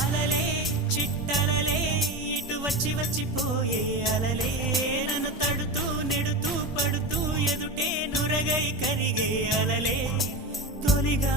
అలలే చిట్టలలే ఇటు వచ్చి వచ్చిపోయే అలలే నన్ను తడుతూ నెడుతూ పడుతూ ఎదుటే నురగై కరిగే అలలే తొలిగా